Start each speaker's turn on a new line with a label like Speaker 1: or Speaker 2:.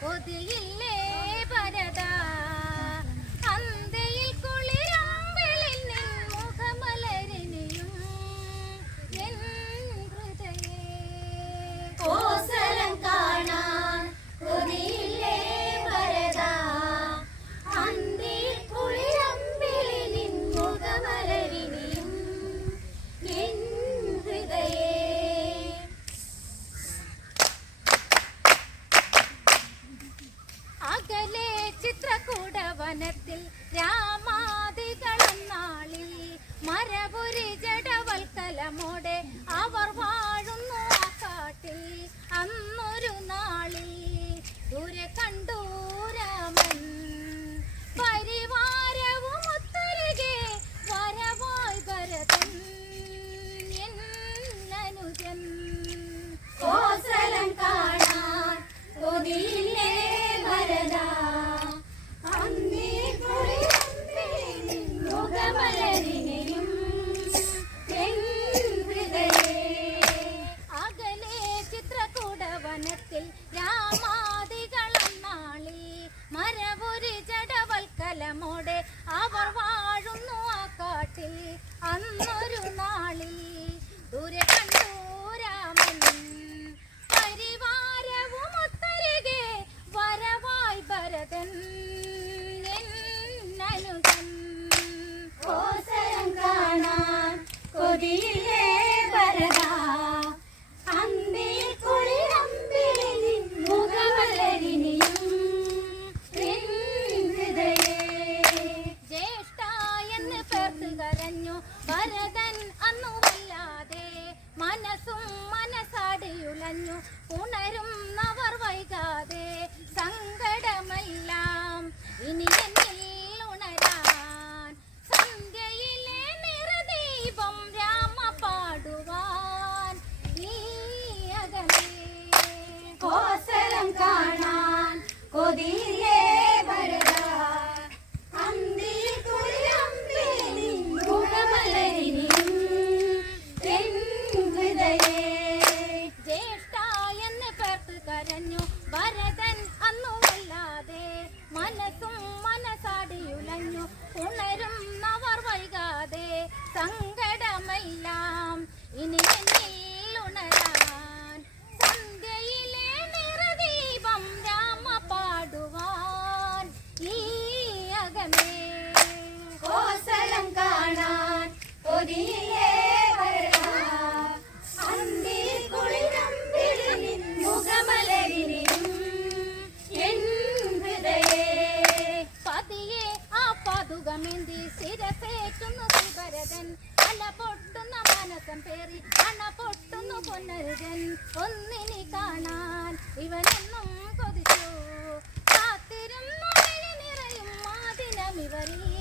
Speaker 1: 我的眼泪 വനത്തിൽ രാമാദികളെന്നാളിൽ മരപുരി ജടവൽക്കലമോടെ അവർ വാഴുന്നു ആ കാട്ടിൽ. അന്നൊരു അന്നൊരു നാളിൽ ദൂരെ കണ്ടു രാമൻ. പരിവാരവും ഒത്തരികെ വരവായി ഭരതൻ. എന്നനുജൻ
Speaker 2: കോസലം കാണാൻ കൊതിയില്ലേ ഭരത?
Speaker 1: മനസ്സാടിയുലഞ്ഞു ഉണരുന്നവർ വൈകാതെ സങ്കടമെല്ലാം ഇനി എന്നിൽ ഉണരാൻ. സന്ധ്യയിലെ നിറദീപം രാമ പാടുവാൻ. ഈ അകമേ
Speaker 2: കോസലം കാണാൻ
Speaker 1: കരഞ്ഞു ഭരതൻ അന്നു വല്ലാതെ മനസ്സും മനസാടിയുലഞ്ഞു ഉണരും നവർ വൈകാതെ സങ്കടമെല്ലാം ഇനി എന്നിൽ ഉണരാൻ രാമ പാടുവാൻ ഈ അകമേ.
Speaker 2: കോസലം കാണാൻ പൊതിയേ
Speaker 1: കൗതുകമേന്തി ശിരസേറ്റുന്നു ഭരതൻ അല പൊട്ടുന്ന മനസം പേറി അണ പൊട്ടുന്നു പൊന്നരുതൻ ഒന്നിനി കാണാൻ ഇവനെന്നും കൊതിച്ചു കാത്തിരുന്നു നിറയും ആദിനം ഇവരീ